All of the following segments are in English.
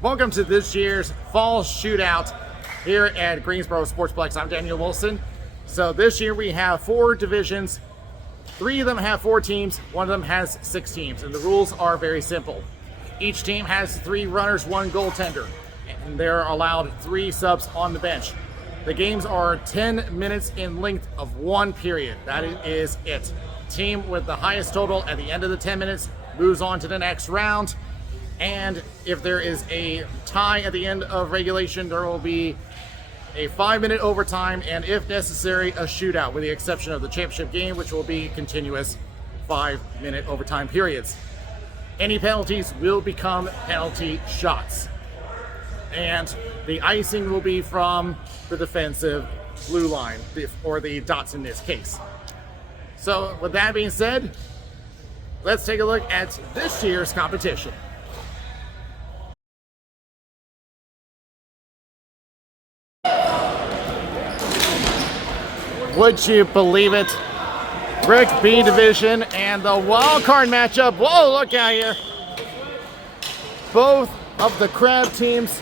Welcome to this year's Fall Shootout here at Greensboro Sportsplex. I'm Daniel Wilson. So this year we have 4 divisions. 3 of them have 4 teams, 1 of them has 6 teams, and the rules are very simple. Each team has 3 runners, 1 goaltender, and they're allowed 3 subs on the bench. The games are 10 minutes in length of 1 period. That is it. Team with the highest total at the end of the 10 minutes moves on to the next round. And if there is a tie at the end of regulation, there will be a 5-minute overtime, and if necessary, a shootout, with the exception of the championship game, which will be continuous 5-minute overtime periods. Any penalties will become penalty shots. And the icing will be from the defensive blue line, or the dots in this case. So with that being said, let's take a look at this year's competition. Would you believe it? Brick B division and the wild card matchup. Whoa, look out here. Both of the crab teams,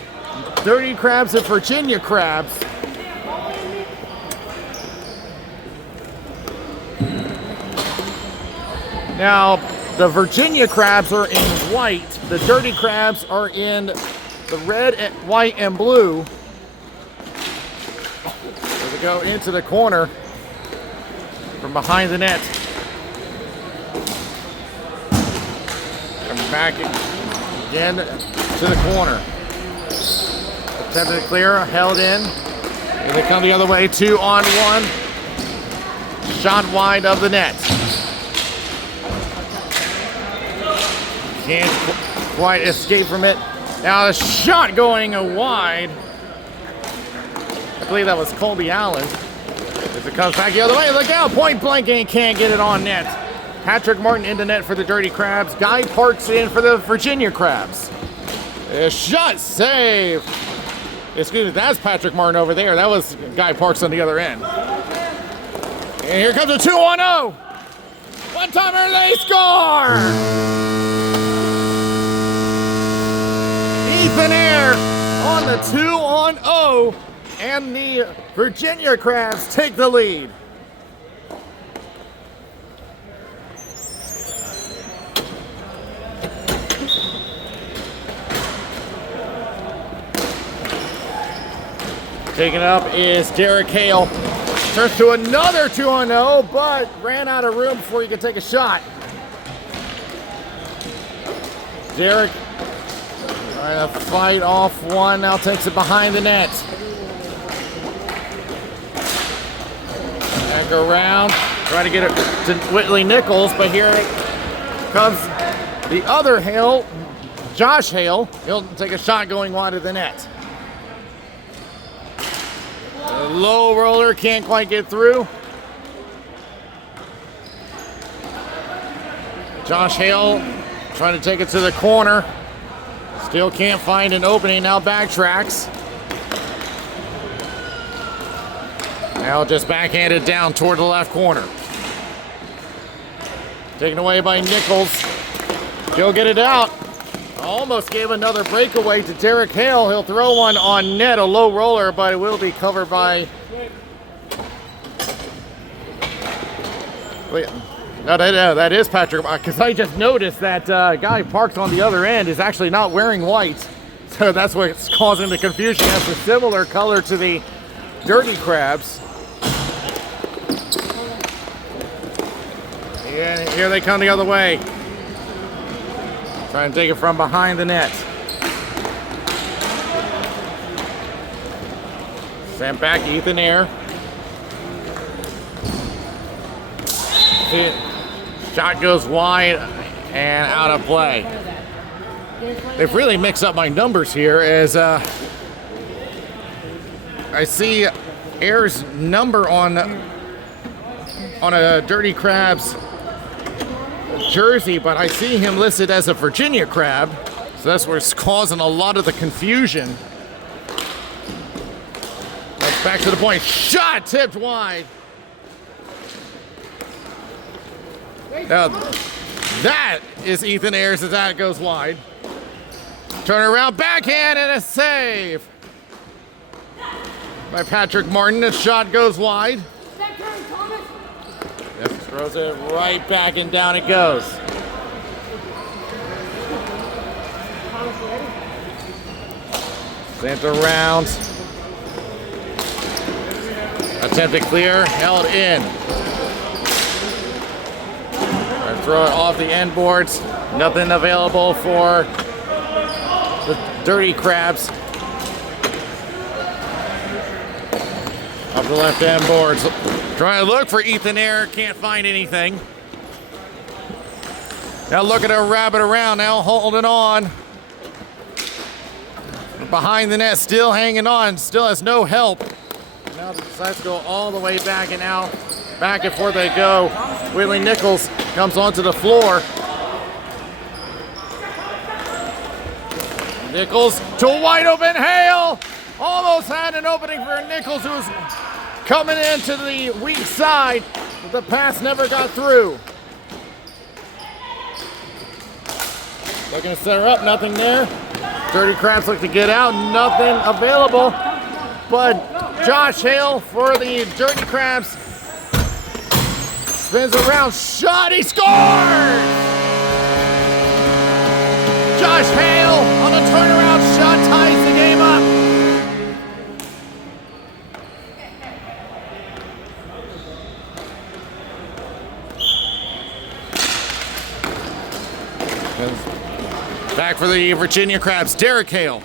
Dirty Crabs and Virginia Crabs. Now, the Virginia Crabs are in white. The Dirty Crabs are in the red, and white, and blue. So they go into the corner from behind the net. Come back again to the corner. Attempted to clear, held in. Here they come the other way, 2-on-1. Shot wide of the net. Can't quite escape from it. Now the shot going wide. I believe that was Colby Allen. As it comes back the other way, look out, point blank, and can't get it on net. Patrick Martin into net for the Dirty Crabs. Guy Parks in for the Virginia Crabs. A shot save. Excuse me, that's Patrick Martin over there. That was Guy Parks on the other end. And here comes a 2-on-0. One-timer, they score! Ethan Air on the 2-on-0. And the Virginia Crabs take the lead. Taking up is Derek Hale. Turns to another 2-on-0, but ran out of room before he could take a shot. Derek trying to fight off one, now takes it behind the net. Back around, trying to get it to Whitley Nichols, but here comes the other Hale, Josh Hale. He'll take a shot going wide of the net. The low roller can't quite get through. Josh Hale trying to take it to the corner. Still can't find an opening, now backtracks. Now just backhanded down toward the left corner. Taken away by Nichols. He'll get it out. Almost gave another breakaway to Derek Hale. He'll throw one on net, a low roller, but it will be covered by... Wait, no, that is Patrick, because I just noticed that Guy Parks on the other end is actually not wearing white. So that's what's causing the confusion. That's a similar color to the Dirty Crabs. And here they come the other way. Trying to take it from behind the net. Sent back Ethan Air. Shot goes wide and out of play. They've really mixed up my numbers here, as I see Air's number on a Dirty Crabs jersey, but I see him listed as a Virginia Crab, so that's what's causing a lot of the confusion. That's back to the point. Shot tipped wide. Now that is Ethan Ayers as that goes wide. Turn around, backhand, and a save by Patrick Martin. The shot goes wide. Yes, throws it right back and down it goes. Sent around. Attempted clear, held in. Throw it off the end boards. Nothing available for the Dirty Crabs. Off the left end boards. Trying to look for Ethan Air, can't find anything. Now looking to wrap it around, now holding on. Behind the net, still hanging on, still has no help. Now decides to go all the way back, and now back and forth they go. Willie Nichols comes onto the floor. Nichols to a wide open Hale. Almost had an opening for Nichols, who was coming into the weak side, but the pass never got through. Looking to set her up, nothing there. Dirty Crabs look to get out, nothing available. But Josh Hale for the Dirty Crabs spins around, shot, he scores! Josh Hale on a turnaround shot ties the game up. Back for the Virginia Crabs, Derek Hale.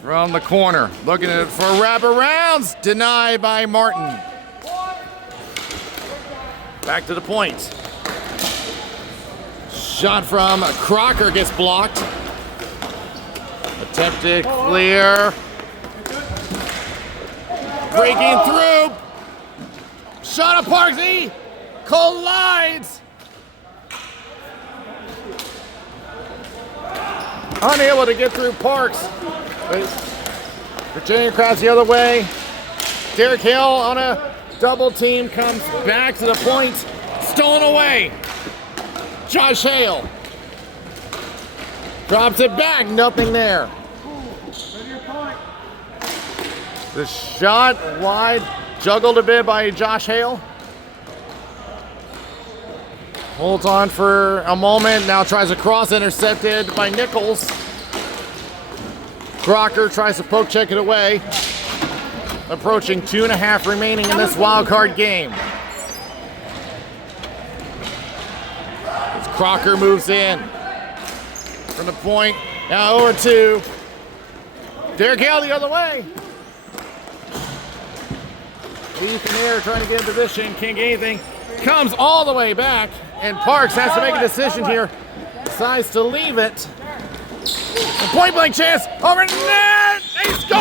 From the corner, looking for wraparounds, denied by Martin. Back to the point. Shot from Crocker gets blocked. Attempted clear. Breaking through. Shot of Parksy. Collides. Unable to get through Parks. Virginia Crabs the other way. Derek Hale on a double team comes back to the point. Stolen away. Josh Hale drops it back. Nothing there. The shot wide, juggled a bit by Josh Hale. Holds on for a moment, now tries a cross, intercepted by Nichols. Crocker tries to poke check it away. Approaching 2.5 remaining in this wild card game. As Crocker moves in from the point, now over to Derek Hale the other way. Ethan Air trying to get in position, can't get anything. Comes all the way back, and Parks has to make a decision here. Decides to leave it. A point blank chance over net. They score!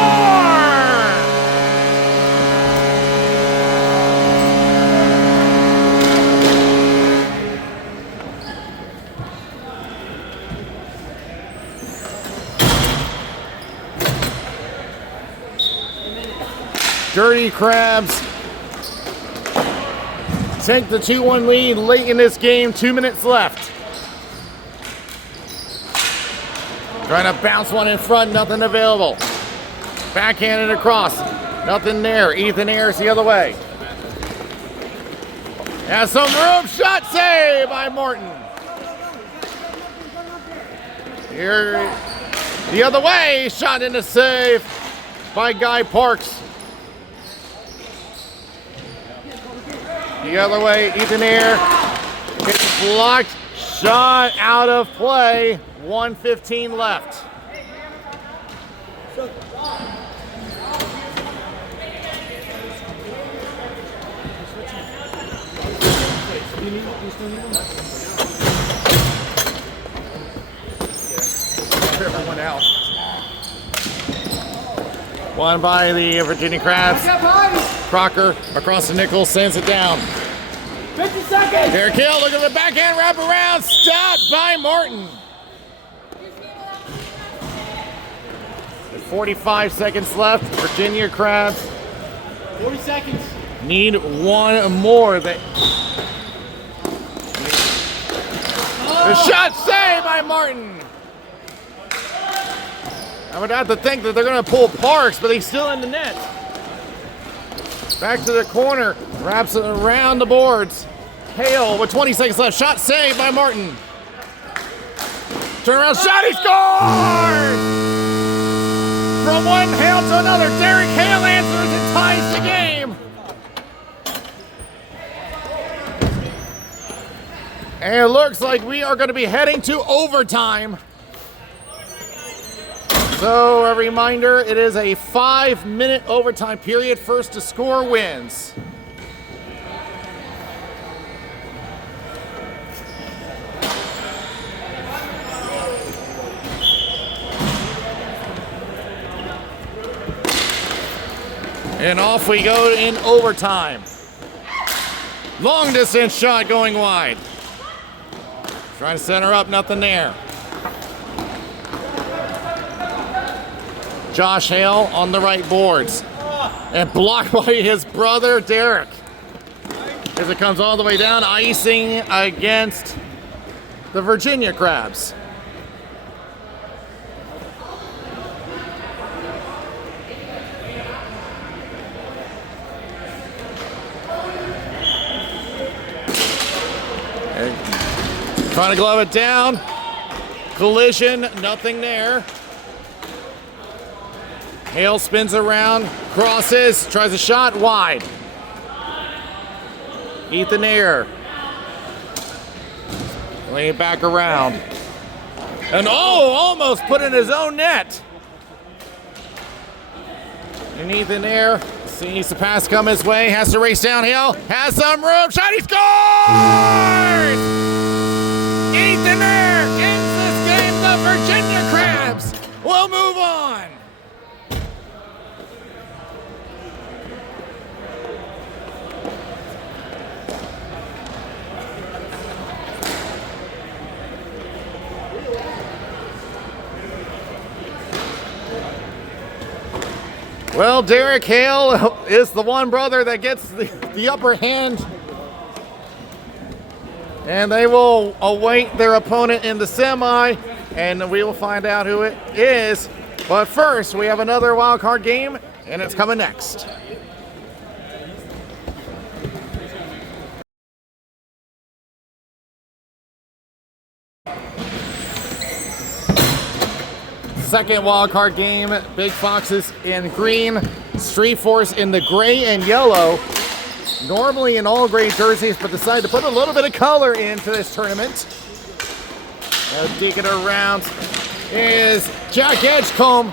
Dirty Crabs take the 2-1 lead late in this game, 2 minutes left. Trying to bounce one in front, nothing available. Backhanded across, nothing there. Ethan Ayers the other way. Has some room, shot save by Morton. Here, the other way, shot into save by Guy Parks. The other way, Ethan Air gets blocked, shot out of play, 1:15 left. Everyone out. Won by the Virginia Crabs. Crocker across the Nichols, sends it down. 50 seconds. Derek Hill, look at the backhand wrap around, stopped by Martin. 45 seconds left. Virginia Crabs 40 seconds. need one more. The shot saved by Martin. I would have to think that they're going to pull Parks, but he's still in the net. Back to the corner, wraps it around the boards. Hale with 20 seconds left. Shot saved by Martin. Turnaround shot, he scores! From one Hale to another, Derek Hale answers and ties the game. And it looks like we are going to be heading to overtime. So a reminder, it is a 5-minute overtime period. First to score wins. And off we go in overtime. Long distance shot going wide. Trying to center up, nothing there. Josh Hale on the right boards. And blocked by his brother, Derek. As it comes all the way down, icing against the Virginia Crabs. Trying to glove it down. Collision, nothing there. Hale spins around, crosses, tries a shot wide. Ethan Ayer. Laying it back around. And almost put in his own net. And Ethan Ayer sees the pass come his way, has to race downhill, has some room, shot, he scores! Ethan Ayer ends this game. The Virginia Crabs will move on. Well, Derek Hale is the one brother that gets the upper hand. And they will await their opponent in the semi, and we will find out who it is. But first, we have another wild card game, and it's coming next. Second wild card game, Big Foxes in green, Street Force in the gray and yellow. Normally in all gray jerseys, but decided to put a little bit of color into this tournament. Digging around is Jack Edgecombe,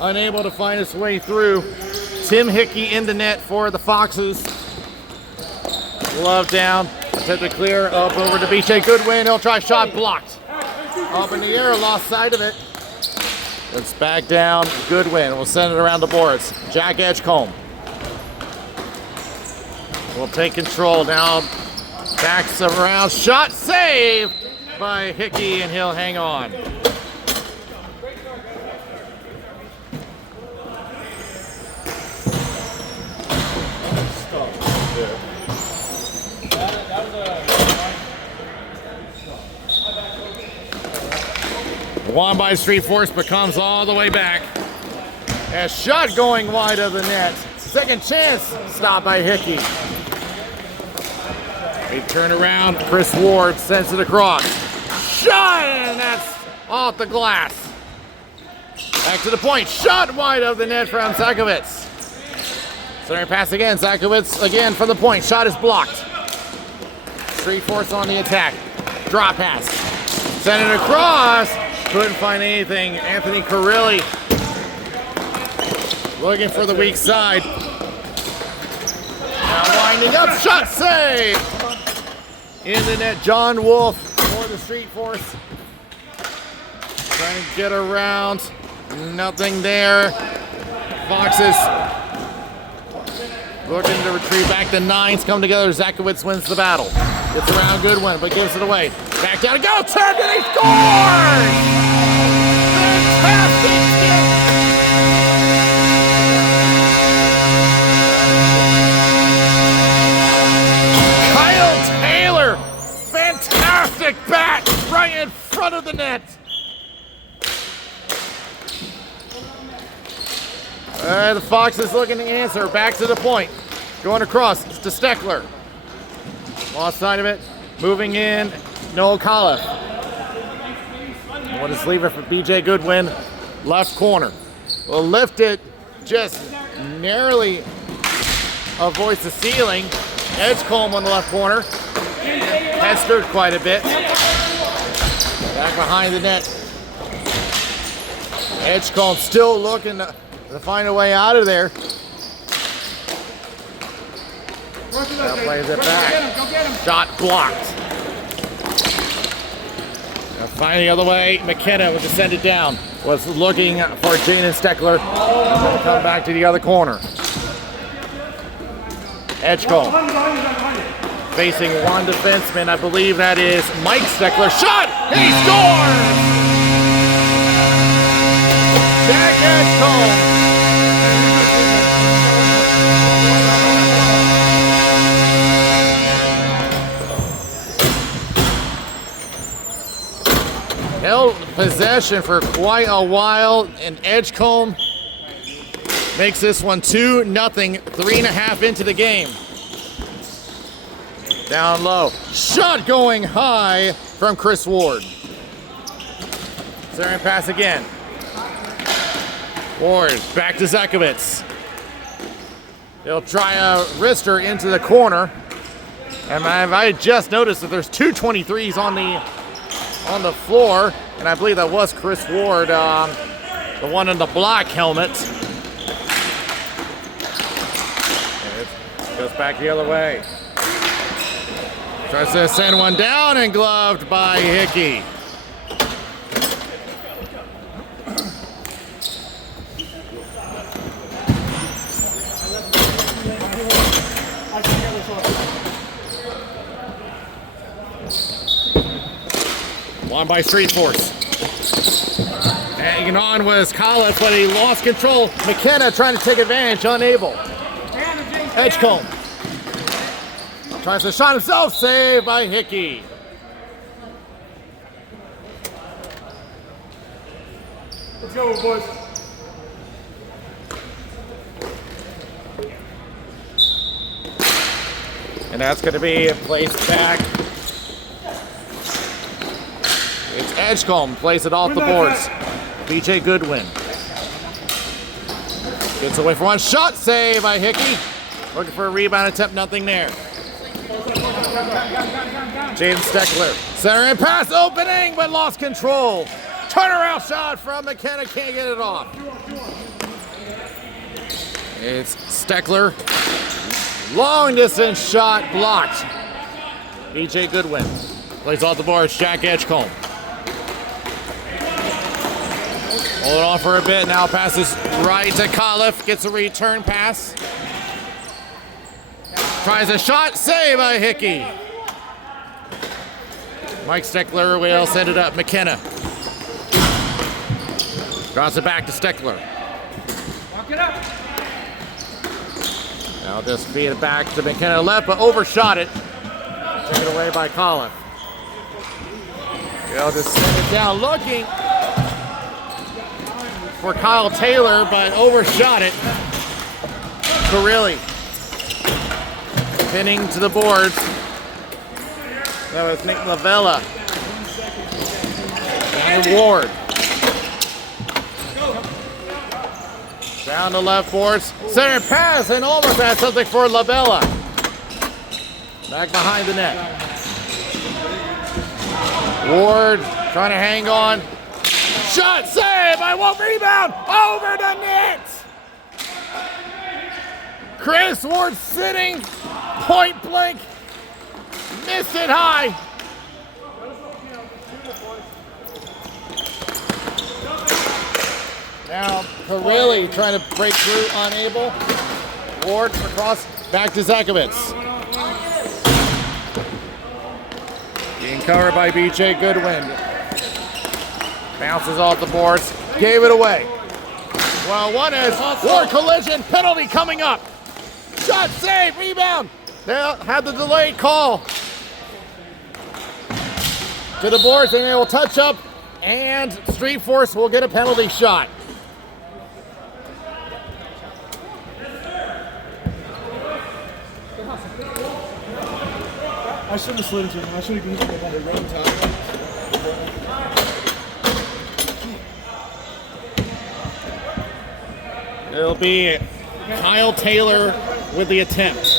unable to find his way through. Tim Hickey in the net for the Foxes. Glove down, attempt to clear up over to BJ Goodwin. He'll try shot blocked. Up in the air, lost sight of it. It's back down, Goodwin will send it around the boards. Jack Edgecombe will take control now. Backs around, shot saved by Hickey, and he'll hang on. Won by Street Force, but comes all the way back. A shot going wide of the net. Second chance, stopped by Hickey. They turn around, Chris Ward sends it across. Shot, and that's off the glass. Back to the point, shot wide of the net from Zakowicz. Centering pass again, Zakowicz again from the point, shot is blocked. Street Force on the attack, drop pass. Send it across, couldn't find anything. Anthony Carilli looking for the weak side. Now winding up, shot save! In the net, John Wolf for the Street Force. Trying to get around, nothing there. Foxes looking to retrieve back. The nines come together. Zakowicz wins the battle. Gets around Goodwin, but gives it away. Back down to go, turned and he scores! Fantastic skip! Fantastic back the net. The Fox is looking to answer. Back to the point. Going across to Steckler. Lost side of it. Moving in. Noel Coliff. Want to leave it for BJ Goodwin. Left corner. Will lift it. Just narrowly avoids the ceiling. Edgecombe on the left corner. Pestered quite a bit. Back behind the net. Edgecombe still looking to find a way out of there. Now plays it back. Shot blocked. Now finding the other way. McKenna will just send it down. Was looking for Jaden Steckler. Come back to the other corner. Edgecombe. Facing one defenseman. I believe that is Mike Steckler. Shot! He scores! Jack Edgecombe. Held possession for quite a while, and Edgecombe makes this one 2-0, 3.5 into the game. Down low. Shot going high from Chris Ward. Centering pass again. Ward back to Zekovits. He'll try a wrister into the corner. And I just noticed that there's two 23s on the floor, and I believe that was Chris Ward, the one in the black helmet. It goes back the other way. Tries to send one down and gloved by Hickey. Won by Street Force. Hanging on was Coliff, but he lost control. McKenna trying to take advantage, unable. Edgecombe. Tries to shot himself, saved by Hickey. Let's go, boys. And that's going to be placed back. It's Edgecombe, plays it off the boards. BJ Goodwin. Gets away for one shot, save by Hickey. Looking for a rebound attempt, nothing there. Jaden Steckler. Center and pass opening, but lost control. Turnaround shot from McKenna, can't get it off. It's Steckler. Long distance shot blocked. BJ Goodwin. Plays off the boards, Jack Edgecombe. Hold it on for a bit, now passes right to Coliff, gets a return pass. Tries a shot, save by Hickey. Mike Steckler will send it up, McKenna. Draws it back to Steckler. Walk it up. Now just feed it back to McKenna left, but overshot it. Taken away by Coliff. He'll just send it down, looking for Kyle Taylor, but overshot it. Carilli pinning to the boards. That was Nick Lavella. And Ward. Down the left boards. Center pass and almost had something for Lavella. Back behind the net. Ward trying to hang on. Shot save! I won't rebound! Over the net! Chris Ward sitting, point blank, missed it high. Now Carilli trying to break through, unable. Ward across, back to Zekovits. Being covered by BJ Goodwin. Bounces off the boards, gave it away. Well, one is Ward collision, penalty coming up. Shot save, rebound. They had the delayed call. To the boards, and they will touch up And Street Force will get a penalty shot. I shouldn't have slid into him. I should have given him a run time. It'll be Kyle Taylor with the attempt.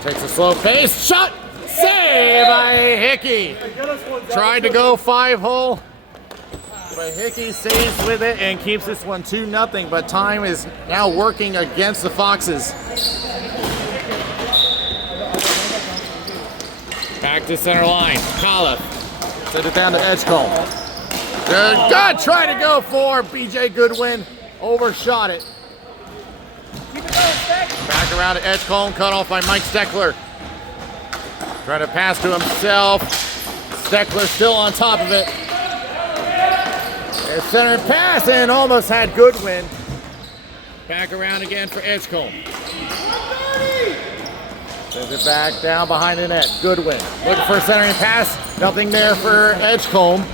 Takes a slow pace, shot, save by Hickey. Tried to go 5-hole, but Hickey saves with it and keeps this one 2-0, but time is now working against the Foxes. Back to center line, Coliff. Send it down to Edgecombe. Good, trying to go for BJ Goodwin, overshot it. Back around to Edgecombe, cut off by Mike Steckler. Trying to pass to himself. Steckler still on top of it. A center pass and almost had Goodwin. Back around again for Edgecombe. Sends it back down behind the net. Goodwin looking for a centering pass. Nothing there for Edgecombe.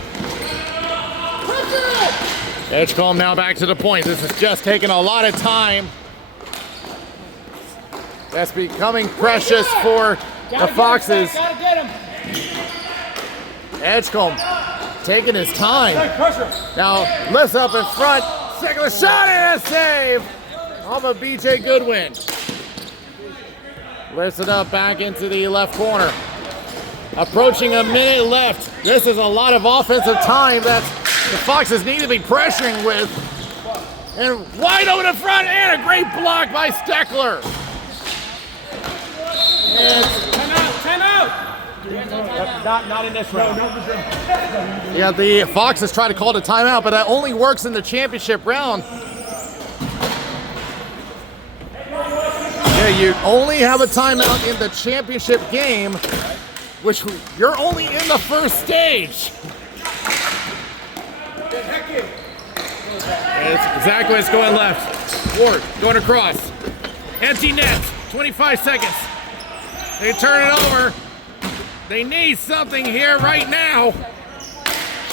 Edgecombe now back to the point. This is just taking a lot of time. That's becoming precious for the Foxes. Edgecombe taking his time. Now lifts up in front. Second shot and a save off of BJ Goodwin. Lifts it up back into the left corner. Approaching a minute left. This is a lot of offensive time that the Foxes need to be pressuring with. And wide open in front and a great block by Steckler. Time out! Not in this round. Yeah, the Foxes try to call it a timeout, but that only works in the championship round. Yeah, you only have a timeout in the championship game, which you're only in the first stage. It's exactly what's going left. Ward going across. Empty net, 25 seconds. They turn it over. They need something here right now.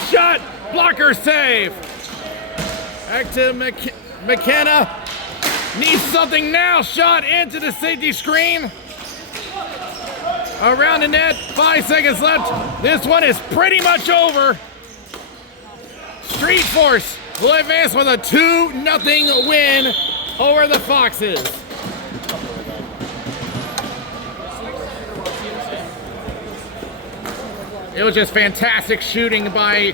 Shot, blocker save. Back to McKenna. Needs something now. Shot into the safety screen. Around the net, 5 seconds left. This one is pretty much over. Street Force will advance with a 2-0 win over the Foxes. It was just fantastic shooting by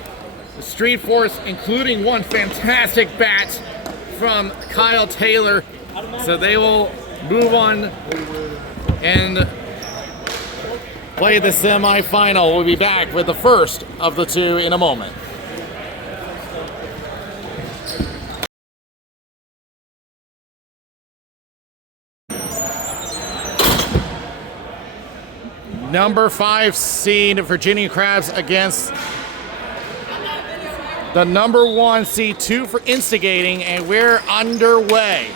the Street Force, including one fantastic bat from Kyle Taylor. So they will move on and play the semifinal. We'll be back with the first of the two in a moment. Number 5 seed Virginia Crabs against the number 1 seed, 2 for instigating, and we're underway.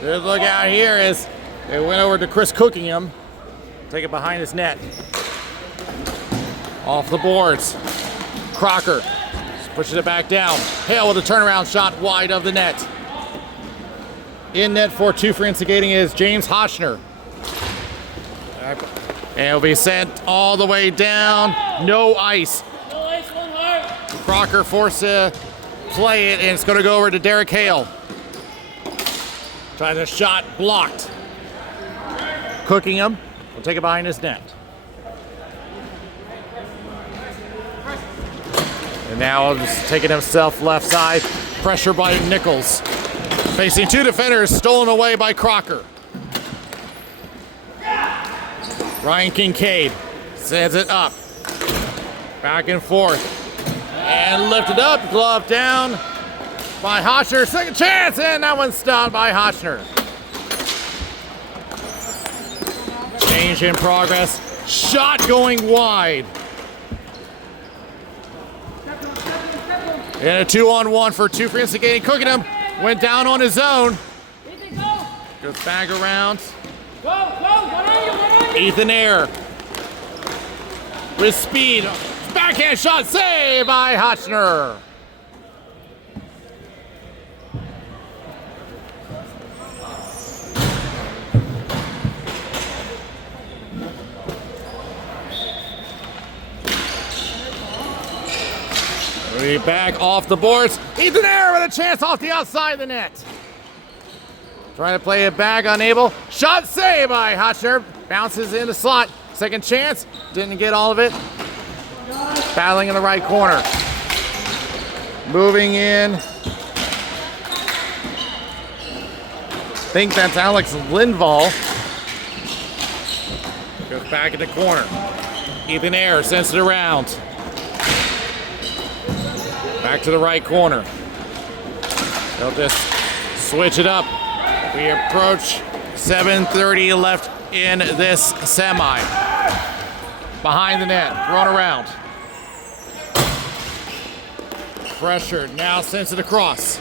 Good look out here as they went over to Chris Cookingham. Take it behind his net. Off the boards. Crocker just pushes it back down. Hale with a turnaround shot wide of the net. In net for 2 for instigating is James Hochner. And it'll be sent all the way down. No ice. No ice, one heart. Crocker forced to play it, and it's going to go over to Derek Hale. Tries a shot, blocked. Cookingham will take it behind his net. And now just taking himself left side. Pressure by Nichols. Facing 2 defenders, stolen away by Crocker. Ryan Kincaid sends it up. Back and forth. And lifted up, glove down by Hochner. Second chance, and that one's stopped by Hochner. Change in progress. Shot going wide. And a 2-on-1 for 2 for instigating. Cookingham went down on his own. Goes back around. Go, go, go. Ethan Air with speed. Backhand shot saved by Hotchner. Back off the boards. Ethan Air with a chance off the outside of the net. Trying to play it back, unable. Shot saved by Hotchner. Bounces in the slot. Second chance. Didn't get all of it. Battling in the right corner. Moving in. Think that's Alex Lindvall. Goes back in the corner. Ethan Air sends it around. Back to the right corner. They'll just switch it up. We approach 7:30 left in this semi. Behind the net, thrown around. Pressure, now sends it across.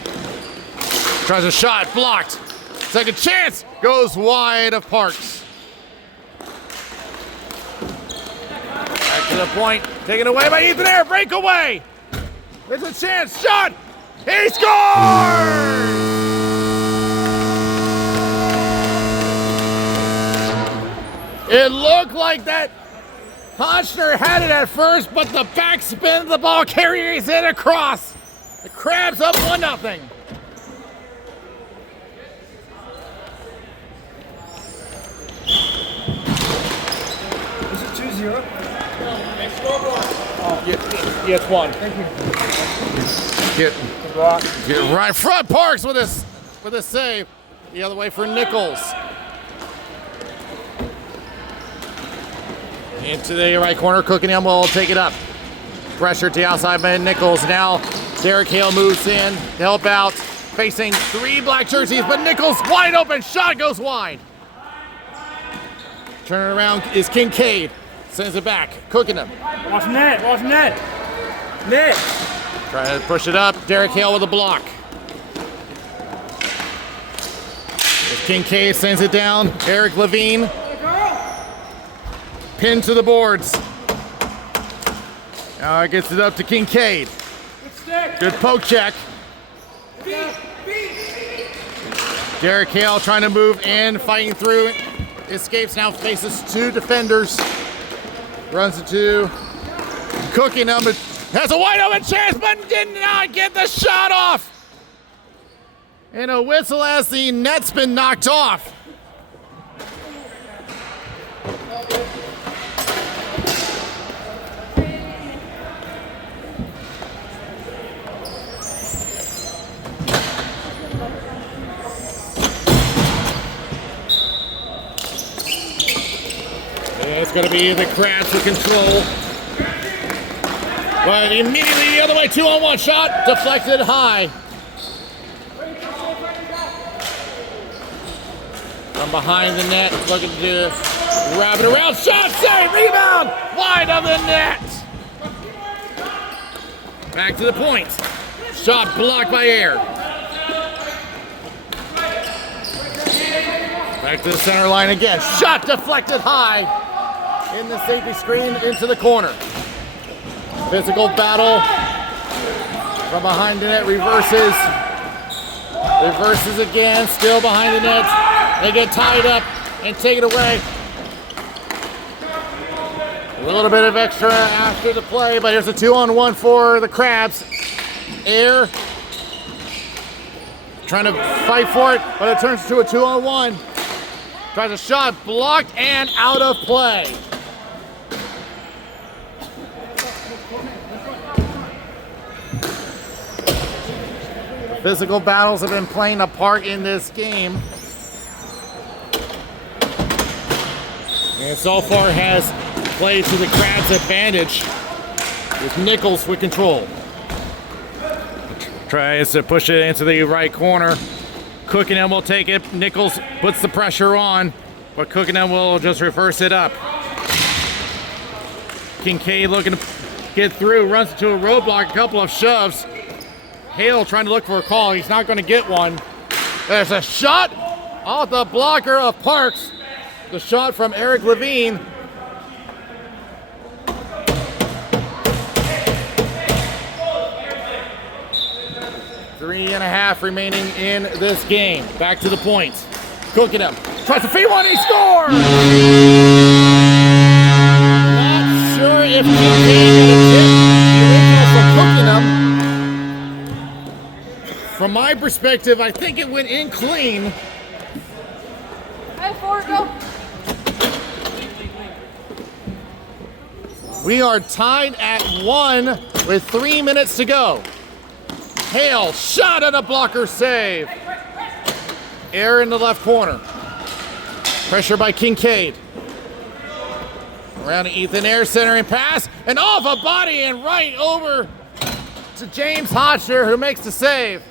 Tries a shot, blocked. Second chance, goes wide of Parks. Back to the point, taken away by Ethan Air, breakaway. There's a chance, shot, he scores! It looked like that Hotchner had it at first, but the backspin of the ball carries it across. The Crabs up 1-0. Is it 2-0? Yeah, it's one. Thank you. Get right front. Parks with a save. The other way for Nichols. Into the right corner. Cookingham will take it up. Pressure to the outside by Nichols. Now Derek Hale moves in to help out. Facing three black jerseys, but Nichols wide open. Shot goes wide. Turning around is Kincaid. Sends it back. Cookingham. Watch net. Watch net. Net. Trying to push it up. Derek Hale with a block. Kincaid sends it down. Eric Levine. Pinned to the boards. Now it gets it up to Kincaid. Good poke check. Derek Hale trying to move in, fighting through. Escapes, now faces two defenders. Runs into Cookingham. Has a wide open chance, but did not get the shot off. And a whistle as the net's been knocked off. It's going to be the Crabs with control. But immediately the other way, 2-on-1 shot, deflected high. From behind the net, looking to wrap it around. Shot, save, rebound, wide of the net. Back to the point. Shot blocked by Air. Back to the center line again. Shot deflected high. In the safety screen into the corner. Physical battle from behind the net, reverses again, still behind the net. They get tied up and take it away. A little bit of extra after the play, but here's a 2-on-1 for the Crabs. Air trying to fight for it, but it turns into a 2-on-1. Tries a shot, blocked and out of play. Physical battles have been playing a part in this game. And so far has played to the Crabs' advantage with Nichols with control. Tries to push it into the right corner. Cookingham will take it. Nichols puts the pressure on, but Cookingham will just reverse it up. Kincaid looking to get through, runs into a roadblock, a couple of shoves. Hale trying to look for a call. He's not going to get one. There's a shot off the blocker of Parks. the shot from Eric Levine. Three and a half remaining in this game. Back to the point. Cooking him. Tries to feed one, he scores! Not sure if he cooking him. From my perspective, I think it went in clean. Hey, Ford, go. We are tied at 1 with 3 minutes to go. Hale, shot and a blocker save. Air in the left corner. Pressure by Kincaid. Around to Ethan Air, centering pass, and off a body and right over to James Hotcher, who makes the save.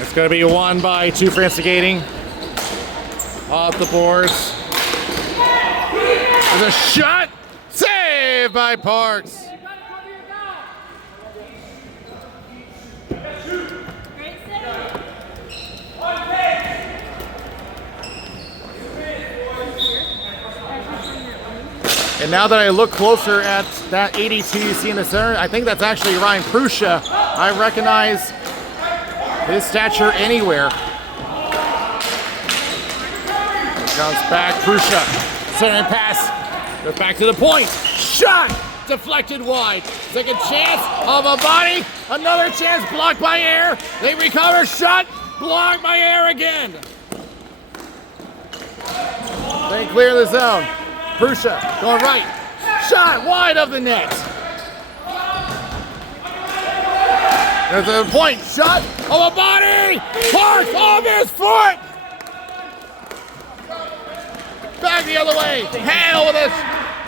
It's going to be won by 2 for instigating. Off the boards. There's a shot. Save by Parks. And now that I look closer at that 82 you see in the center, I think that's actually Ryan Prusha. I recognize his stature anywhere. Comes back, Prusha. Centering pass. Goes back to the point. Shot! Deflected wide. Second chance of a body. Another chance blocked by Air. They recover. Shot. Blocked by Air again. They clear the zone. Prusha going right. Shot wide of the net. There's a point. Shot of a body. Parks off his foot. Back the other way. Hale with a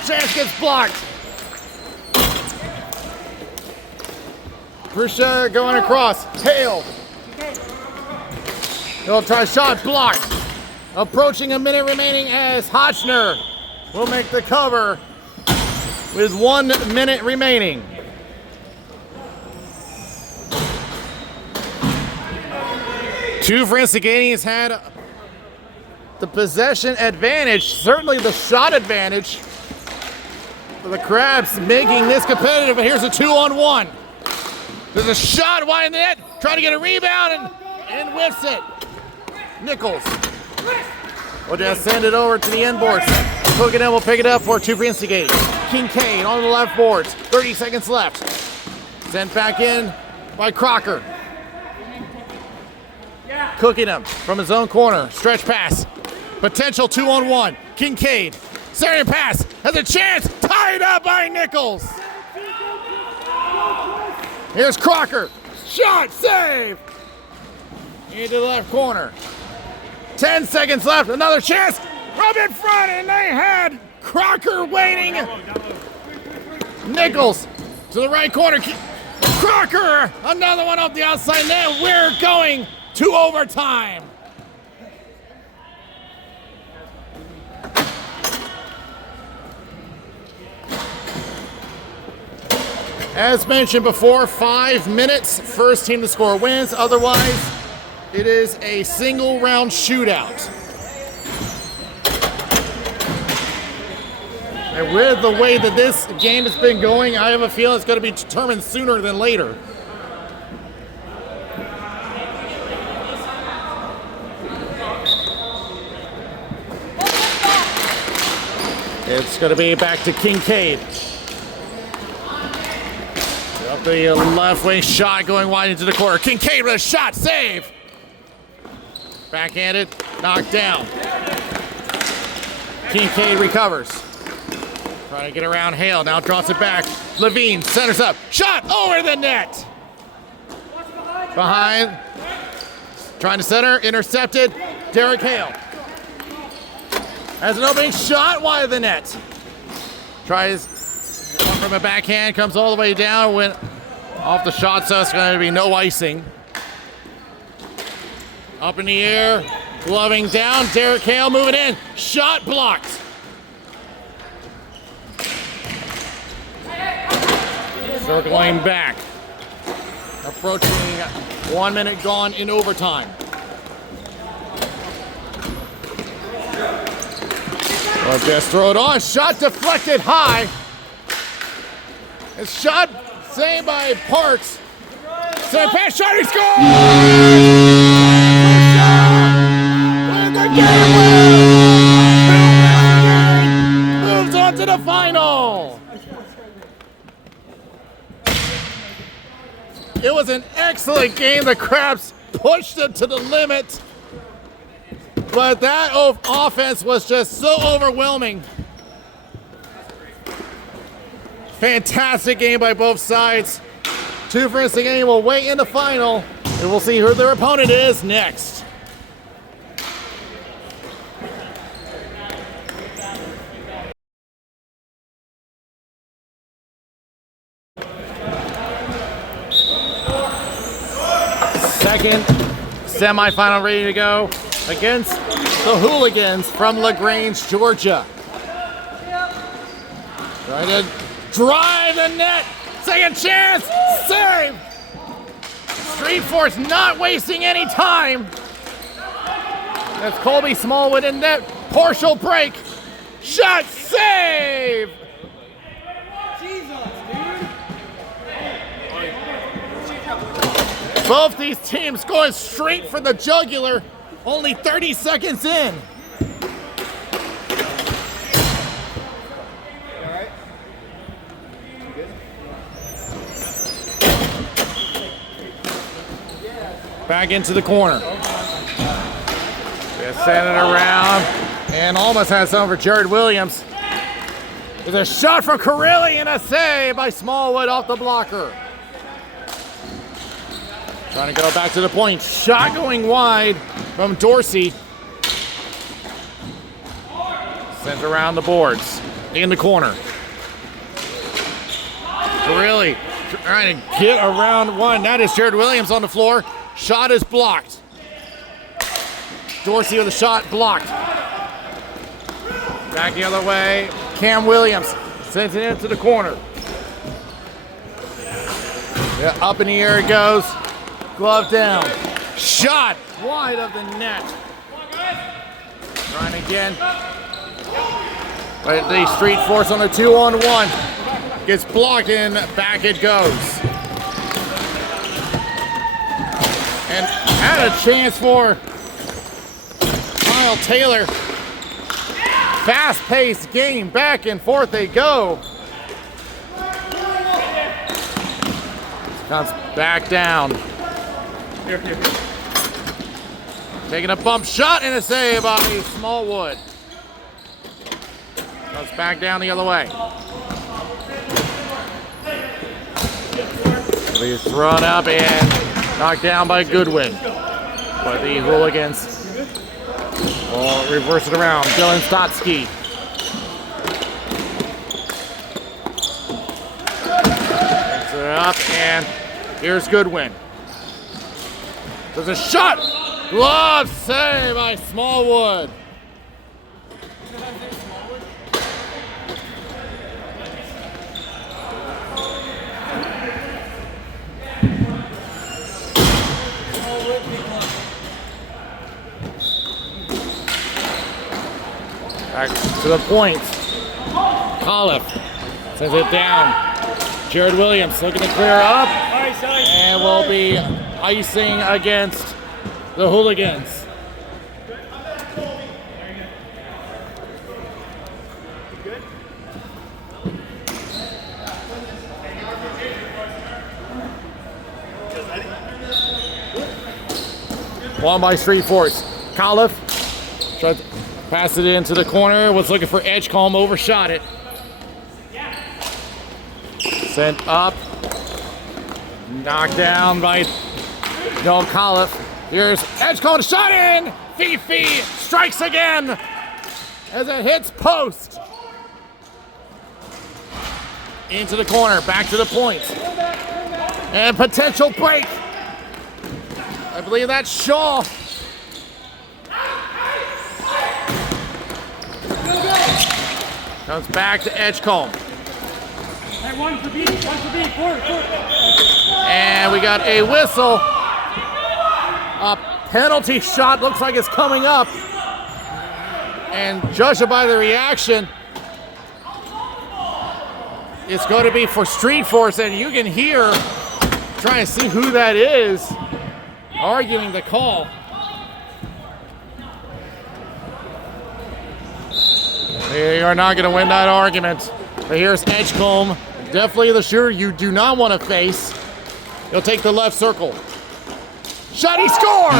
chance gets blocked. Prusha going across. Hale. He'll try shot blocked. Approaching a minute remaining as Hotchner will make the cover with 1 minute remaining. Two for instigating has had the possession advantage, certainly the shot advantage. For the Crabs making this competitive, and here's a 2-on-1. There's a shot wide in the net, trying to get a rebound and whiffs it. Nichols will just send it over to the end boards. Cooking in will pick it up for 2 for instigating. Kincaid on the left boards, 30 seconds left. Sent back in by Crocker. Cooking him from his own corner, stretch pass. Potential 2-on-1. Kincaid, centering pass, has a chance, tied up by Nichols. Here's Crocker, shot, save. Into the left corner. 10 seconds left, another chance, rub in front, and they had Crocker waiting. Nichols to the right corner. Crocker, another one off the outside net. We're going to overtime. As mentioned before, 5 minutes. First team to score wins. Otherwise, it is a single round shootout. And with the way that this game has been going, I have a feeling it's going to be determined sooner than later. It's going to be back to Kincaid. Up the left wing shot going wide into the corner. Kincaid with a shot, save. Backhanded, knocked down. Kincaid recovers. Trying to get around Hale, now drops it back. Levine centers up, shot over the net. Behind, trying to center, intercepted. Derek Hale has an opening shot wide of the net. Tries from a backhand, comes all the way down, went off the shot, so it's going to be no icing. Up in the air, Gloving down, Derek Hale moving in. Shot blocked. Circling back. Approaching 1 minute gone in overtime. Just throw it on. Shot deflected high. It's shot saved by Parks. Send pass shot, he scores! With the game winner! Moves on to the final. It was an excellent game. The Crabs pushed it to the limit. But that offense was just so overwhelming. Fantastic game by both sides. 2 for the game will wait in the final, and we'll see who their opponent is next. Second semifinal ready to go against the Hooligans from LaGrange, Georgia. Trying to drive the net. Second chance, save! Street Force not wasting any time. That's Colby Smallwood in net. Partial break. Shot, save! Both these teams going straight for the jugular. Only 30 seconds in. Back into the corner. Just send it around and almost has some for Jared Williams. There's a shot from Carilli and a save by Smallwood off the blocker. Trying to go back to the point. Shot going wide from Dorsey. Sends around the boards in the corner. Carilli trying to get around one. That is Jared Williams on the floor. Shot is blocked. Dorsey with a shot blocked. Back the other way. Cam Williams sends it into the corner. Yeah, up in the air it goes. Glove down. Shot wide of the net. Trying again. But the Street Force on the 2-on-1. Gets blocked and back it goes. And had a chance for Kyle Taylor. Fast-paced game, back and forth they go. Comes back down. Taking a bump shot and a save by Smallwood. Comes back down the other way. He's thrown up and knocked down by Goodwin. But the Hooligans will reverse it around. Dylan Stotsky. Picks it up and here's Goodwin. There's a shot. Glove save by Smallwood. Back to the point. Colliff sends it down. Jared Williams looking to clear up. And will be icing against the Hooligans. One by Street Force. Colliff tries to pass it into the corner. Was looking for Edgecombe, overshot it. Sent up. Knocked down by Noel Colliff. Here's Edgecombe, shot in. Fifi strikes again as it hits post. Into the corner, back to the point. And potential break. I believe that's Shaw. Comes back to Edgecombe. Hey, one for B, forward. And we got a whistle. A penalty shot looks like it's coming up. And judging by the reaction, it's going to be for Street Force, and you can hear, trying to see who that is, arguing the call. They are not going to win that argument. But here's Edgecombe, definitely the shooter you do not want to face. He'll take the left circle. Shot, he scored!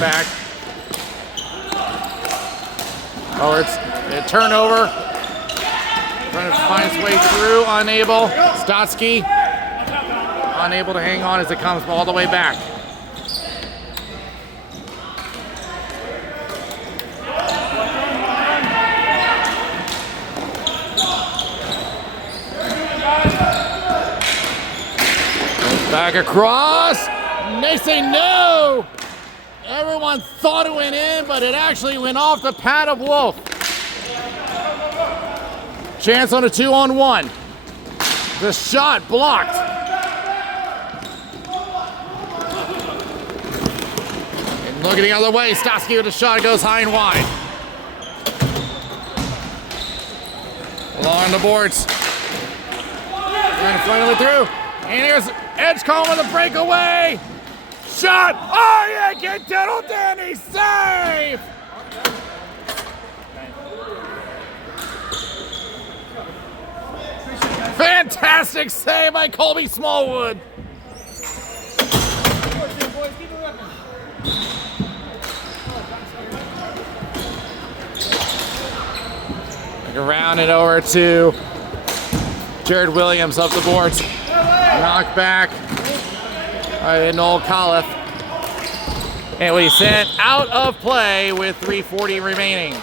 Back. Oh, it's a turnover. Trying to find his way through, unable. Stotsky unable to hang on as it comes all the way back. Back across. And they say no. Everyone thought it went in, but it actually went off the pad of Wolf. Chance on a 2-on-1. The shot blocked. And looking the other way, Stotsky with the shot goes high and wide. Along the boards. Trying to find it through. And here's Edgecombe with a breakaway. Shot! Oh, yeah, get Diddle Danny, save! Fantastic save by Colby Smallwood. Around it over to Jared Williams up the boards. Knocked back. Noel Coliff. And we sent out of play with 3:40 remaining.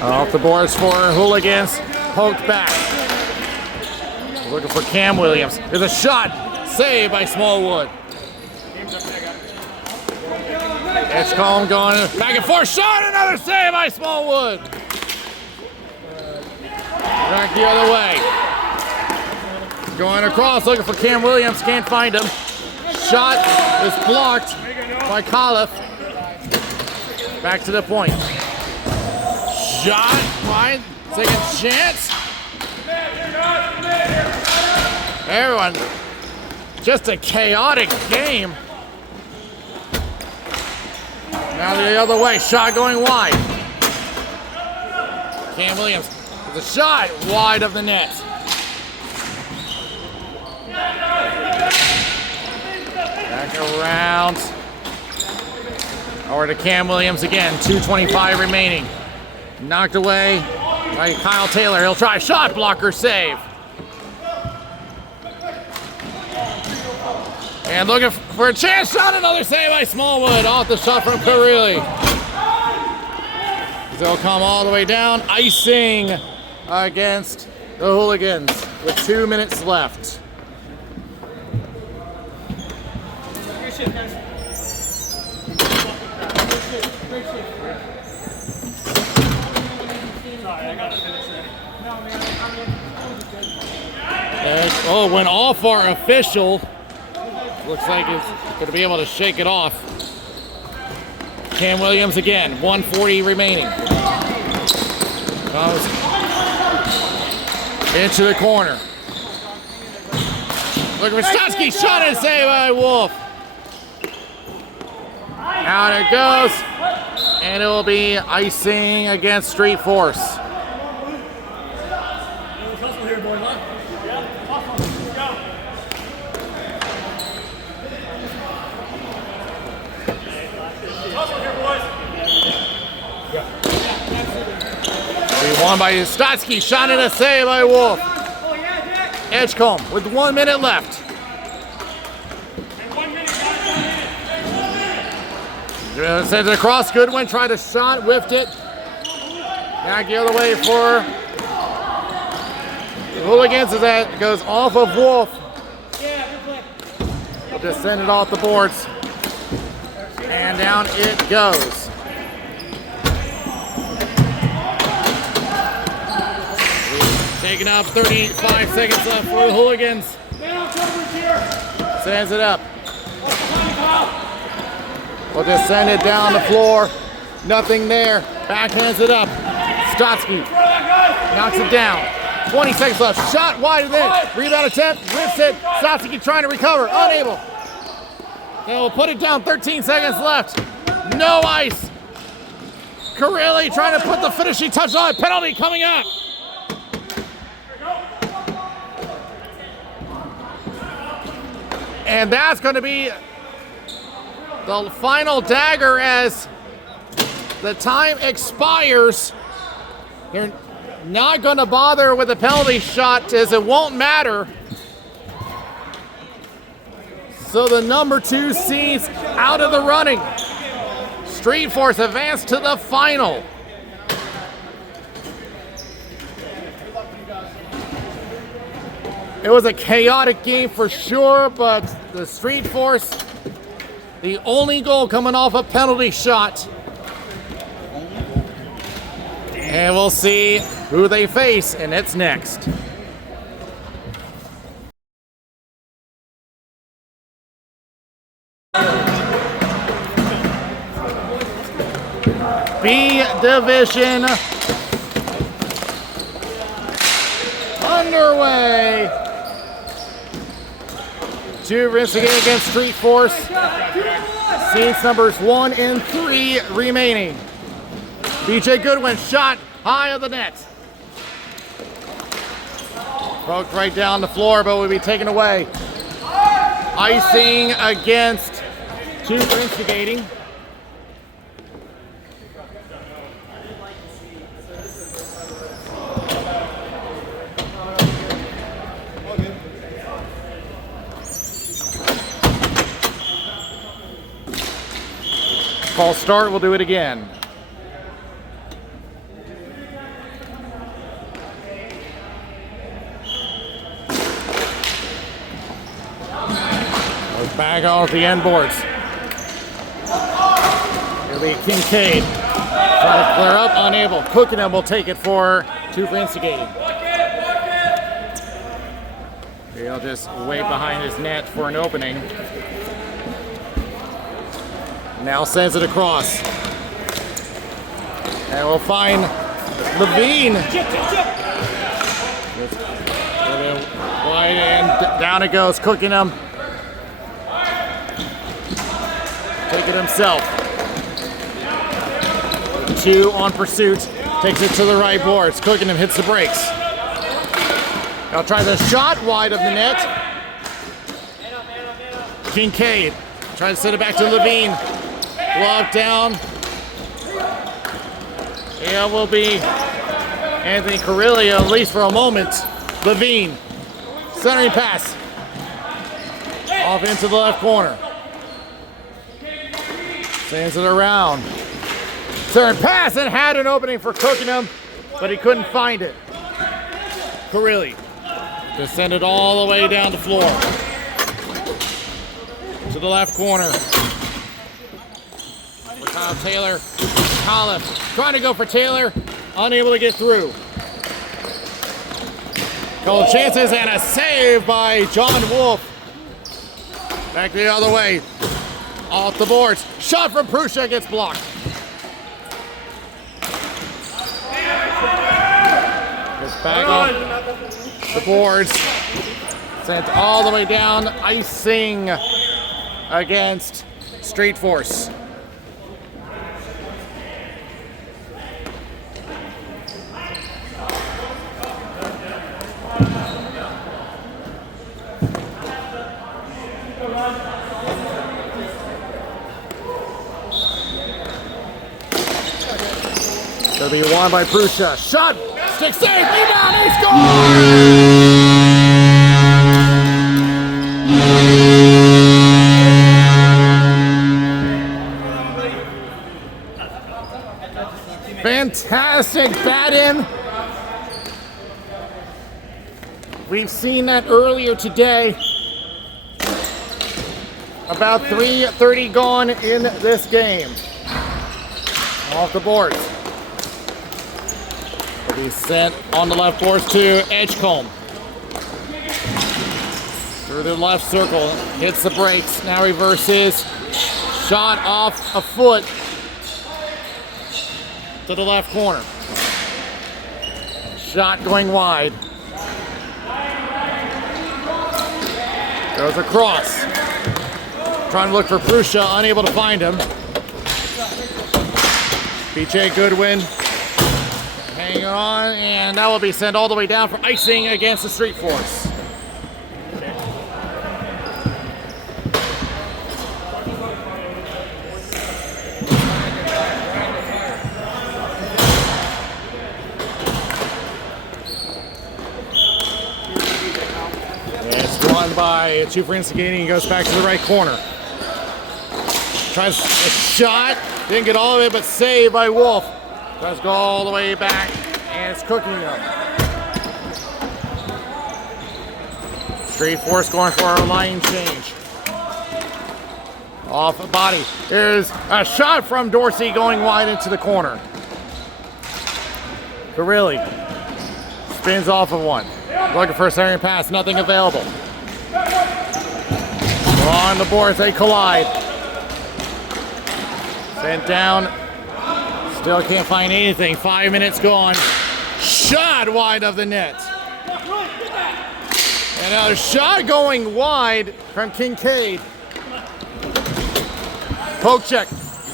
Off the boards for Hooligans. Poked back. Looking for Cam Williams. There's a shot. Saved by Smallwood. Edgecombe going back and forth. Shot, another save by Smallwood. Back the other way. Going across, looking for Cam Williams. Can't find him. Shot is blocked by Coliff. Back to the point. Shot, Ryan, second chance. Everyone. Just a chaotic game. Now the other way, shot going wide. Cam Williams with a shot wide of the net. Back around. Over to Cam Williams again, 2:25 remaining. Knocked away by Kyle Taylor. He'll try a shot blocker save. And looking for a chance shot, another save by Smallwood off the shot from Carilli. They'll come all the way down, icing against the Hooligans with 2 minutes left. Great shit, guys. Great shit. Sorry, I gotta finish that. No, man, Oh, went off our official. Looks like he's going to be able to shake it off. Cam Williams again, 1:40 remaining. Goes into the corner. Looking for Stotsky, shot and save by Wolf. Out it goes, and it will be icing against Street Force. hustle here, boys, huh? Yeah, hustle. Let's go. Hustle here, boys. Be won by Stotsky, shot and a save by Wolf. Edgecombe with 1 minute left. Sends it across. Goodwin tried a shot, whiffed it. Back the other way for the Hooligans as that goes off of Wolf. We'll just send it off the boards. And down it goes. Taking up 35 seconds left for the Hooligans. Sends it up. We'll just send it down the floor. Nothing there. Backhands it up. Stotsky knocks it down. 20 seconds left. Shot wide of it. Rebound attempt. Rips it. Stotsky trying to recover. Unable. They'll put it down. 13 seconds left. No ice. Carilli trying to put the finishing touch on it. Penalty coming up. And that's going to be the final dagger as the time expires. They're not going to bother with a penalty shot as it won't matter. So the number 2 seeds out of the running. Street Force advanced to the final. It was a chaotic game for sure, but the Street Force, the only goal coming off a penalty shot. And we'll see who they face, and it's next. B Division underway. 2 Rinsegate against Street Force. Seats numbers 1 and 3 remaining. BJ Goodwin shot high of the net. Poked right down the floor, but will be taken away. Icing against 2 Instigating. False start, we'll do it again. Back off the end boards. It'll be Kincaid. Trying to flare up, unable. Cookingham will take it for 2 for Instigating. He'll just wait behind his net for an opening. Now sends it across. And we'll find Levine. Wide and down it goes. Cookingham. Take it himself. 2 on pursuit. Takes it to the right boards. Cookingham hits the brakes. Now try the shot wide of the net. Kincaid tries to send it back to Levine. Blocked down. Yeah, will be Anthony Carilli, at least for a moment. Levine. Centering pass. Off into the left corner. Sends it around. Centering pass and had an opening for Cookingham, but he couldn't find it. Carilli. To send it all the way down the floor. To the left corner. Kyle Taylor, Colliff trying to go for Taylor, unable to get through. Couple chances and a save by John Wolf. Back the other way, off the boards. Shot from Prussia gets blocked. Gets back off the boards. Sent all the way down, icing against Street Force. Gonna be won by Prussia. Shot, stick save, rebound, he scores! Fantastic bat in. We've seen that earlier today. About 3:30 gone in this game. Off the boards. Will be sent on the left boards to Edgecombe. Through the left circle, hits the brakes, now reverses. Shot off a foot to the left corner. Shot going wide. Goes across. Trying to look for Prussia, unable to find him. BJ Goodwin hanging on, and that will be sent all the way down for icing against the Street Force. It's run by two for instigating. He goes back to the right corner. Tries a shot, didn't get all of it, but saved by Wolf. Tries to go all the way back, and it's cooking them. Street Force going for a line change. Off the body. There's a shot from Dorsey going wide into the corner. Carilli spins off of one. Looking for a centering pass, nothing available. On the boards, they collide. Sent down. Still can't find anything. 5 minutes gone. Shot wide of the net. And a shot going wide from Kincaid. Poke check.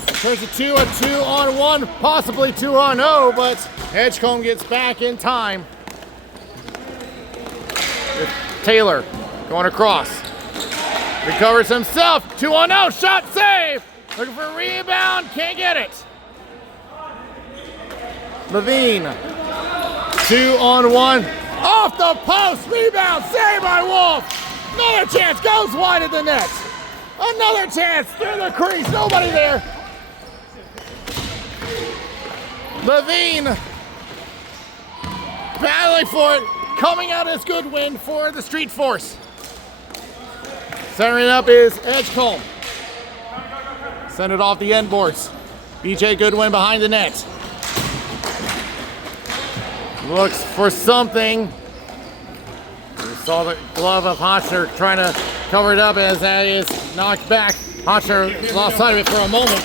Turns it to a 2-on-1, possibly 2-on-0, but Edgecombe gets back in time. With Taylor going across. Recovers himself. 2-on-0. Shot save. Looking for a rebound. Can't get it. Levine. 2-on-1. Off the post. Rebound. Save by Wolf. Another chance. Goes wide of the net. Another chance. Through the crease. Nobody there. Levine. Battling for it. Coming out as good win for the Street Force. Centering up is Edgecombe. Send it off the end boards. BJ Goodwin behind the net. Looks for something. We saw the glove of Hotchner trying to cover it up as that is knocked back. Hotchner lost sight of it for a moment.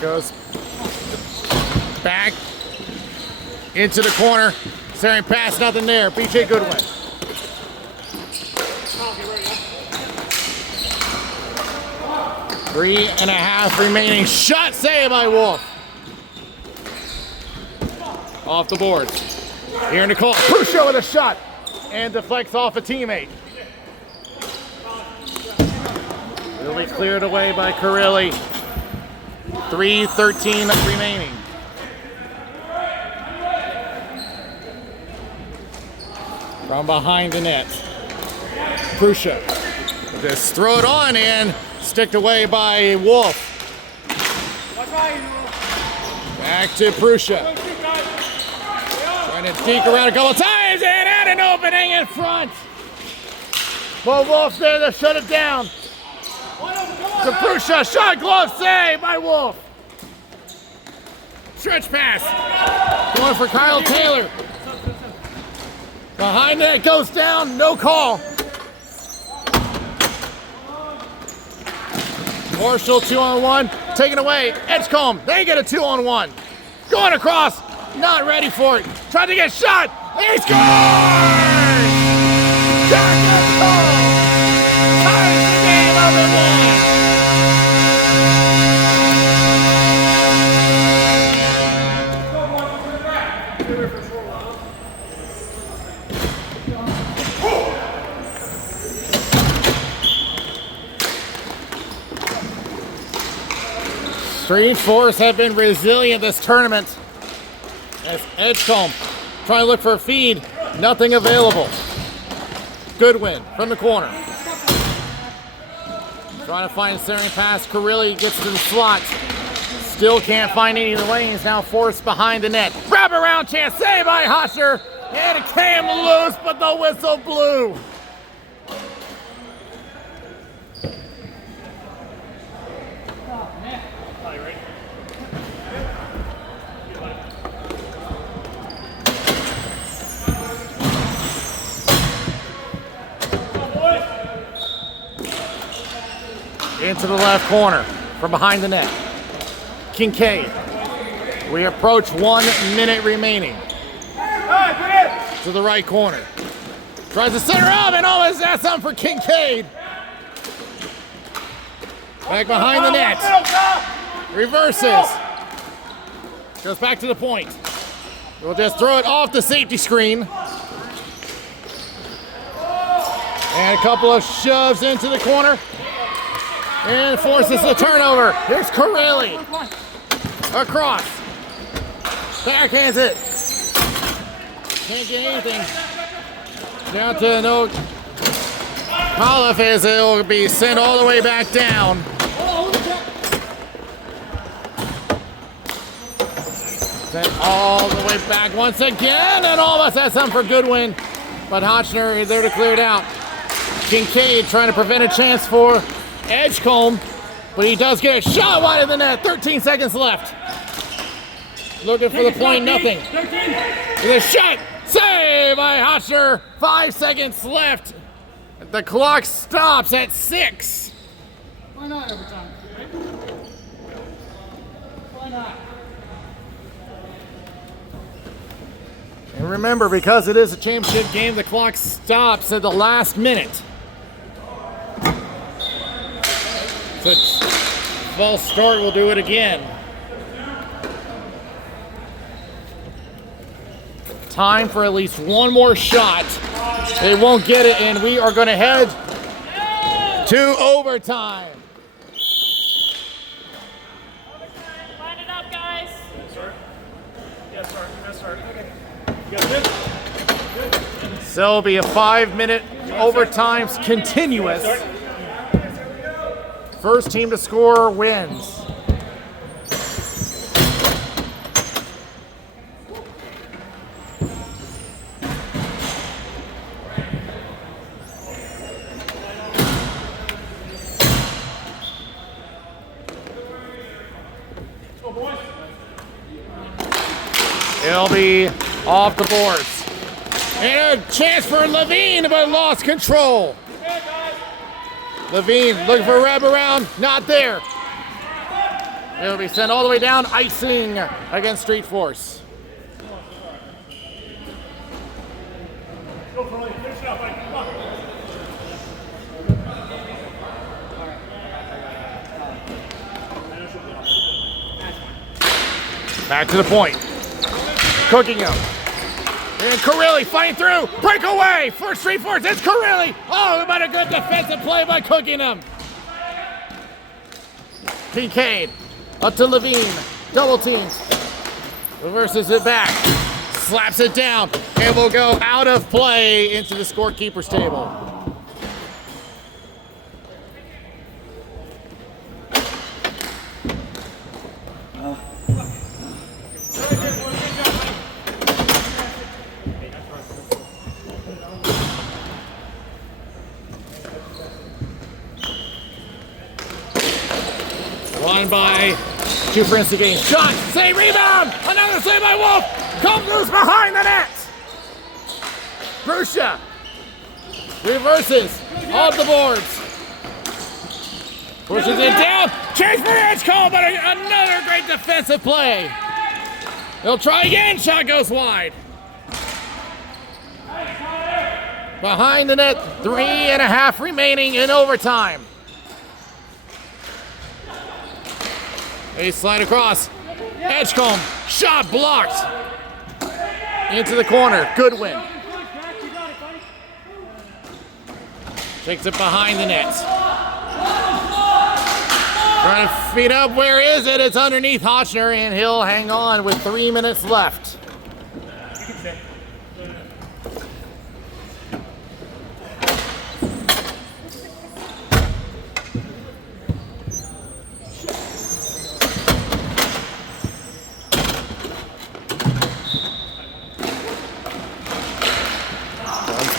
Goes back into the corner. Centering pass, nothing there. BJ Goodwin. 3.5 remaining. Shot saved by Wolf. Off the boards. Here in the corner. Prussia with a shot. And deflects off a teammate. It'll be cleared away by Carilli. 3:13 remaining. From behind the net. Prussia. Just throw it on and sticked away by Wolf. Back to Prussia. Trying to deke around a couple times and had an opening in front. Well, Wolf's there to shut it down. To Prussia. Shot glove save by Wolf. Stretch pass. Going for Kyle Taylor. Behind net goes down. No call. Marshall 2-on-1, taken away. Edgecombe, they get a 2-on-1. Going across, not ready for it. Tried to get shot, he scores! Jack Edgecombe ties the game up at 1. Street Force have been resilient this tournament. As Edgecombe trying to look for a feed, nothing available. Goodwin from the corner. Trying to find a centering pass. Carilli gets to the slot. Still can't find any of the lanes. Now Force behind the net. Wrap around chance. Save by Hotcher. And it came loose, but the whistle blew. Into the left corner from behind the net. Kincaid. We approach 1 minute remaining. To the right corner. Tries to center up and almost has something for Kincaid. Back behind the net. Reverses. Goes back to the point. We'll just throw it off the safety screen. And a couple of shoves into the corner. And forces the turnover. Here's Carilli. Across. Backhands it. Can't get anything. Down to no. Koloff as it will be sent all the way back down. Sent all the way back once again, and almost had some for Goodwin. But Hotchner is there to clear it out. Kincaid trying to prevent a chance for Edgecombe, but he does get a shot wide of the net. 13 seconds left. Looking for the point, nothing. With a shot, save by Hotcher. 5 seconds left. The clock stops at 6. Why not overtime? Why not? And remember, because it is a championship game, the clock stops at the last minute. So false start will do it again. Time for at least one more shot. They won't get it, and we are going to head to overtime. Line it up, guys. Yes, sir. Yes, sir. Yes, sir. So it'll be a 5-minute overtime continuous. First team to score wins. It'll be off the boards. And a chance for Levine, but lost control. Levine looking for a wraparound, not there. It'll be sent all the way down, icing against Street Force. Back to the point. Cooking him. And Carilli fighting through. Breakaway for Street Force. It's Carilli. Oh, about a good defensive play by Cooking him. Kincaid up to Levine. Double teams. Reverses it back. Slaps it down. And will go out of play into the scorekeeper's table. Run by Chuprinsky. Shot, save, rebound! Another save by Wolf! Comes loose behind the net! Brusha reverses off the boards. Pushes it down. Chase for Edgecombe, but another great defensive play. They'll try again. Shot goes wide. Behind the net, 3.5 remaining in overtime. They slide across. Edgecombe, shot blocked. Into the corner, Goodwin. Takes it behind the net. Trying One feet up. Where is it? It's underneath Hotchner, and he'll hang on with 3 minutes left.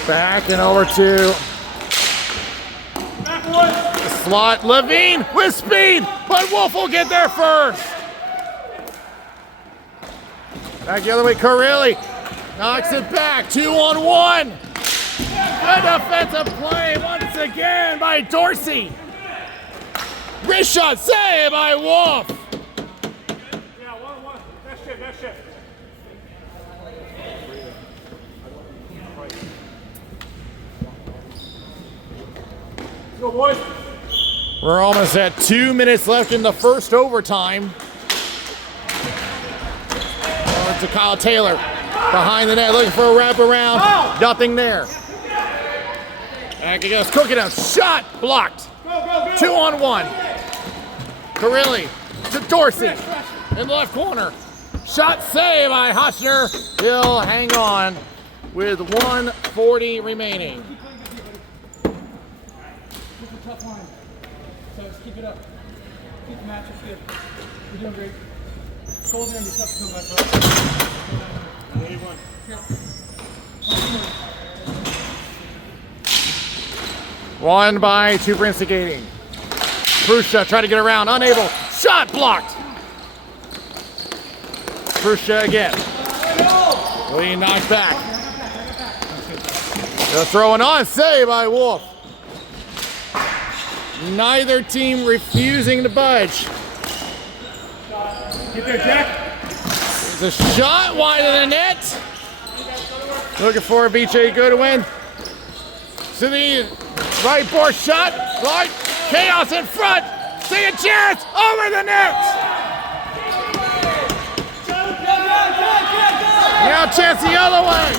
Back and over to slot. Levine with speed, but Wolf will get there first. Back the other way, Corelli knocks it back. 2-on-1. Good defensive play once again by Dorsey. Wrist shot save by Wolf. Yeah, 1-1. That's shit. Go, boys. We're almost at 2 minutes left in the first overtime. Over to Kyle Taylor behind the net looking for a wraparound. Oh! Nothing there. Back he goes. Cooking out. Shot blocked. Go, go, go. 2-on-1. Carilli to Dorsey in the left corner. Shot save by Hotchner. He'll hang on with 1:40 remaining. Tough line. So just keep it up. Keep the match. It's good. You're doing great. Cold there and be tough to come back up. 81. One by two for instigating. Prusha tried to get around, unable. Shot blocked. Prusha again. Lee knocked back. They're throwing on, save by Wolf. Neither team refusing to budge. Get there, Jack. The shot wide of the net. Looking for BJ Goodwin. To the right board shot. Right. Chaos in front. See a chance over the net. Now chance the other way.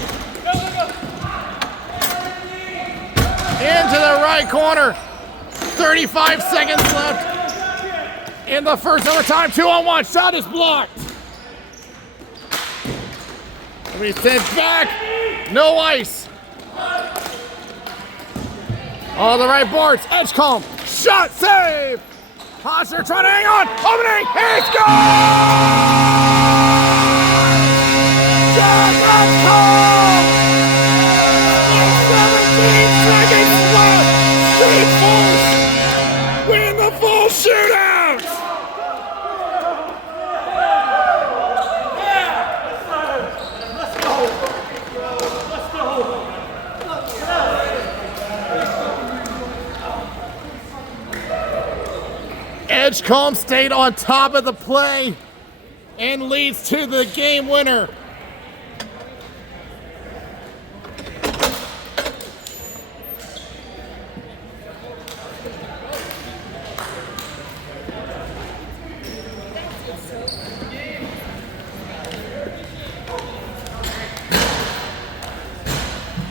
Into the right corner. 35 seconds left in the first overtime. 2-on-1. Shot is blocked. We sent back. No ice. On the right boards. Edgecombe. Shot save. Hotchner trying to hang on. Opening. It's gone. Shot Edgecombe. 17 seconds left. Street Force win the Fall Shootout. Edgecombe stayed on top of the play and leads to the game winner.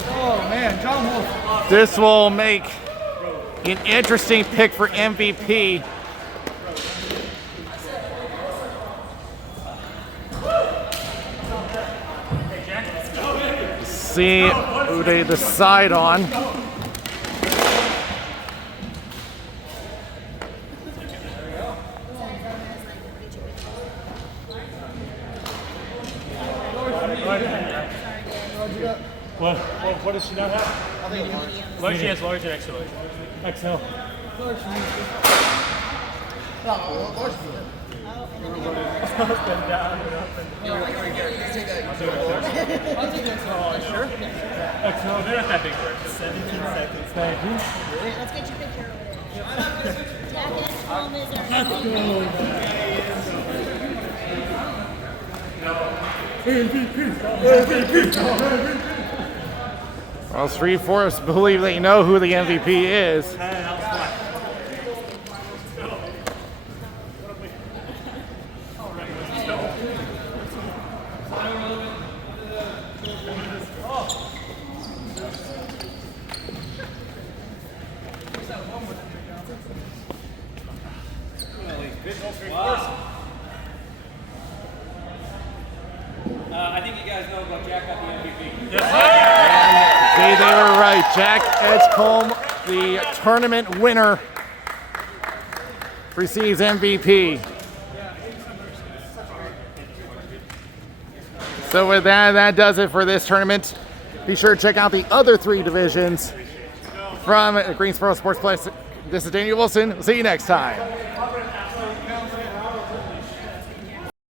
Oh, man. John Wolf. This will make an interesting pick for MVP. See who they decide on. What does she not have? Large, she has large and XL. XL. I'll take XL. Sure? XL, they're not that big for it. 17 seconds. Thank you. Let's get your picture over there. Jacket, home is Well, Street Force believe they know who the MVP is. I think you guys know about Jack got the MVP. See, they were right. Jack Edgecombe, the tournament winner, receives MVP. So with that, that does it for this tournament. Be sure to check out the other 3 divisions from Greensboro Sportsplex. This is Daniel Wilson. See you next time.